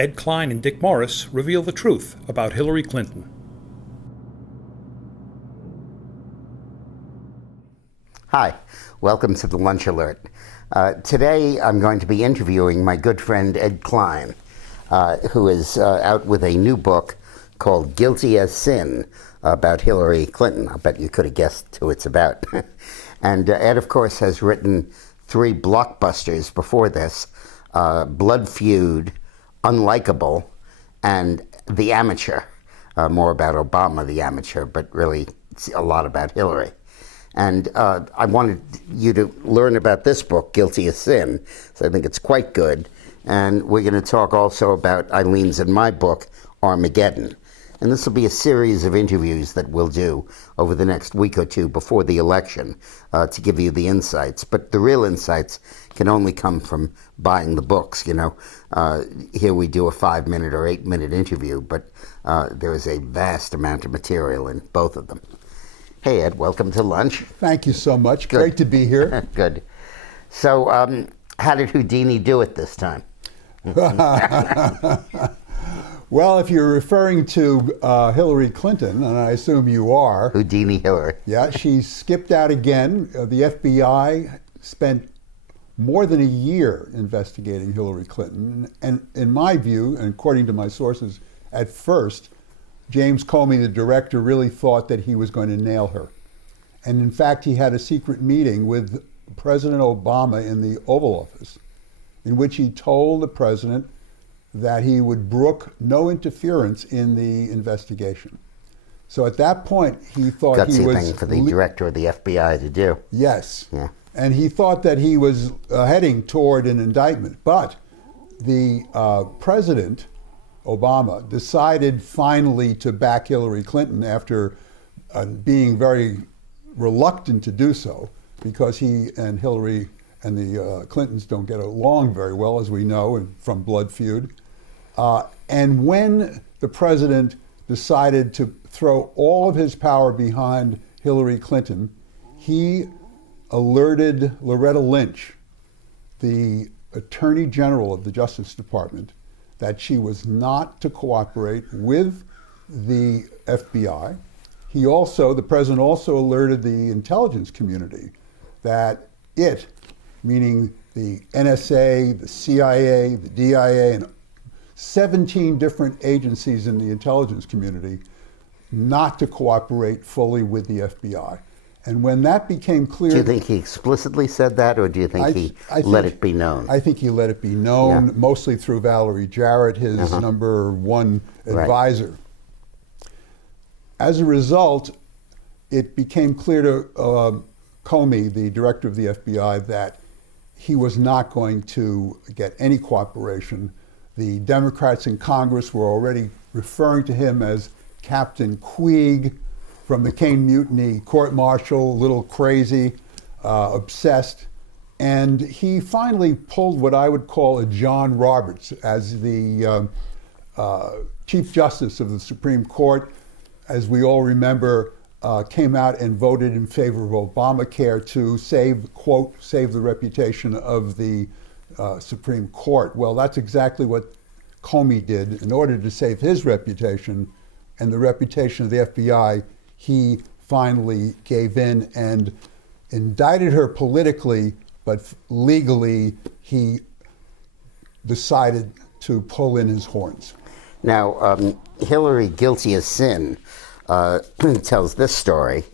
Ed Klein and Dick Morris reveal the truth about Hillary Clinton. Hi, welcome to the Lunch Alert. Today I'm going to be interviewing my good friend Ed Klein, who is out with a new book called Guilty as Sin about Hillary Clinton. I bet you could have guessed who it's about. And Ed, of course, has written 3 blockbusters before this, Blood Feud, Unlikable, and The Amateur. More about Obama, the amateur, but really a lot about Hillary. And I wanted you to learn about this book, Guilty as Sin, so I think it's quite good. And we're going to talk also about Eileen's and my book, Armageddon. And this will be a series of interviews that we'll do over the next week or two before the election to give you the insights. But the real insights can only come from buying the books, you know. Here we do a 5-minute or 8-minute interview, but there is a vast amount of material in both of them. Hey, Ed, welcome to lunch. Thank you so much. Good. Great to be here. Good. So how did Houdini do it this time? Well, if you're referring to Hillary Clinton, and I assume you are. Houdini Hillary. Yeah, she skipped out again. The FBI spent more than a year investigating Hillary Clinton. And in my view, and according to my sources, at first, James Comey, the director, really thought that he was going to nail her. And in fact, he had a secret meeting with President Obama in the Oval Office, in which he told the president that he would brook no interference in the investigation. So at that point, he thought he was... Gutsy thing for the director of the FBI to do. Yes. Yeah. And he thought that he was heading toward an indictment. But the president, Obama, decided finally to back Hillary Clinton after being very reluctant to do so, because he and Hillary and the Clintons don't get along very well, as we know from Blood Feud. And when the president decided to throw all of his power behind Hillary Clinton, he alerted Loretta Lynch, the Attorney General of the Justice Department, that she was not to cooperate with the FBI. The president also alerted the intelligence community that it, meaning the NSA, the CIA, the DIA, and 17 different agencies in the intelligence community, not to cooperate fully with the FBI. And when that became clear... Do you think he explicitly said that, or do you think he let it be known? I think he let it be known, mostly through Valerie Jarrett, his number one advisor. Right. As a result, it became clear to Comey, the director of the FBI, that he was not going to get any cooperation. The Democrats in Congress were already referring to him as Captain Queeg from the Caine Mutiny, court-martial, a little crazy, obsessed. And he finally pulled what I would call a John Roberts as the Chief Justice of the Supreme Court, as we all remember, came out and voted in favor of Obamacare to save the reputation of the Supreme Court. Well, that's exactly what Comey did. In order to save his reputation and the reputation of the FBI, he finally gave in and indicted her politically, but legally he decided to pull in his horns. Now, Hillary, Guilty as Sin, tells this story.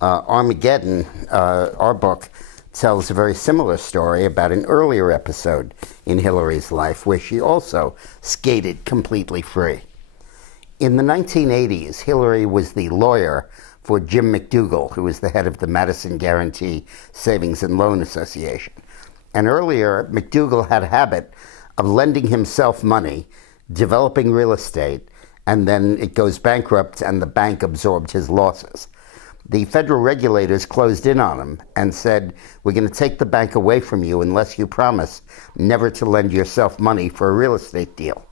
Armageddon, our book, tells a very similar story about an earlier episode in Hillary's life where she also skated completely free. In the 1980s, Hillary was the lawyer for Jim McDougal, who was the head of the Madison Guaranty Savings and Loan Association. And earlier, McDougal had a habit of lending himself money, developing real estate, and then it goes bankrupt and the bank absorbed his losses. The federal regulators closed in on him and said, we're going to take the bank away from you unless you promise never to lend yourself money for a real estate deal.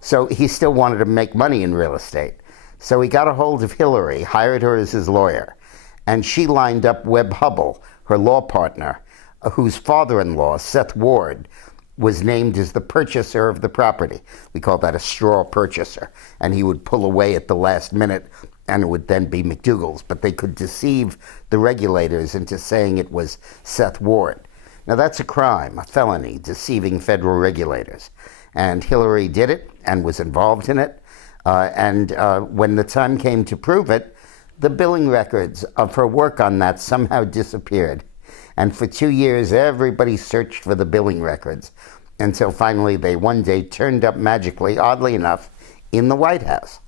So he still wanted to make money in real estate. So he got a hold of Hillary, hired her as his lawyer, and she lined up Webb Hubbell, her law partner, whose father-in-law, Seth Ward, was named as the purchaser of the property. We call that a straw purchaser. And he would pull away at the last minute, and it would then be McDougal's. But they could deceive the regulators into saying it was Seth Ward. Now that's a crime, a felony, deceiving federal regulators. And Hillary did it and was involved in it. And when the time came to prove it, the billing records of her work on that somehow disappeared. And for 2 years, everybody searched for the billing records until finally they one day turned up magically, oddly enough, in the White House.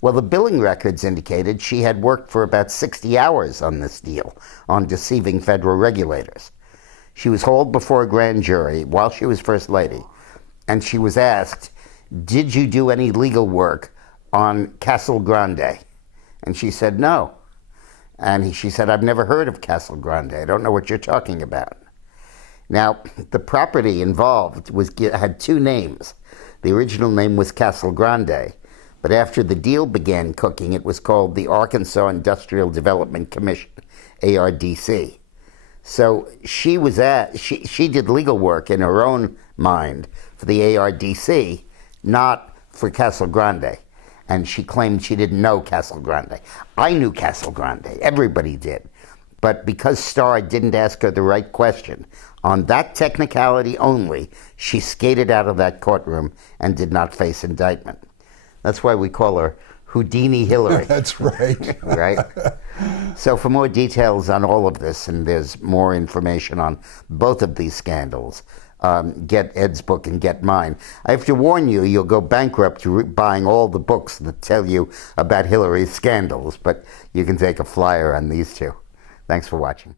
Well, the billing records indicated she had worked for about 60 hours on this deal, on deceiving federal regulators. She was hauled before a grand jury while she was First Lady, and she was asked, "Did you do any legal work on Castle Grande?" And she said, "No." And she said, "I've never heard of Castle Grande. I don't know what you're talking about." Now, the property involved had two names. The original name was Castle Grande, but after the deal began cooking, it was called the Arkansas Industrial Development Commission, ARDC. So she did legal work in her own mind for the ARDC, not for Castle Grande. And she claimed she didn't know Castle Grande. I knew Castle Grande. Everybody did. But because Starr didn't ask her the right question, on that technicality only, she skated out of that courtroom and did not face indictment. That's why we call her Houdini Hillary. That's right. Right? So for more details on all of this, and there's more information on both of these scandals, get Ed's book and get mine. I have to warn you, you'll go bankrupt buying all the books that tell you about Hillary's scandals, but you can take a flyer on these two. Thanks for watching.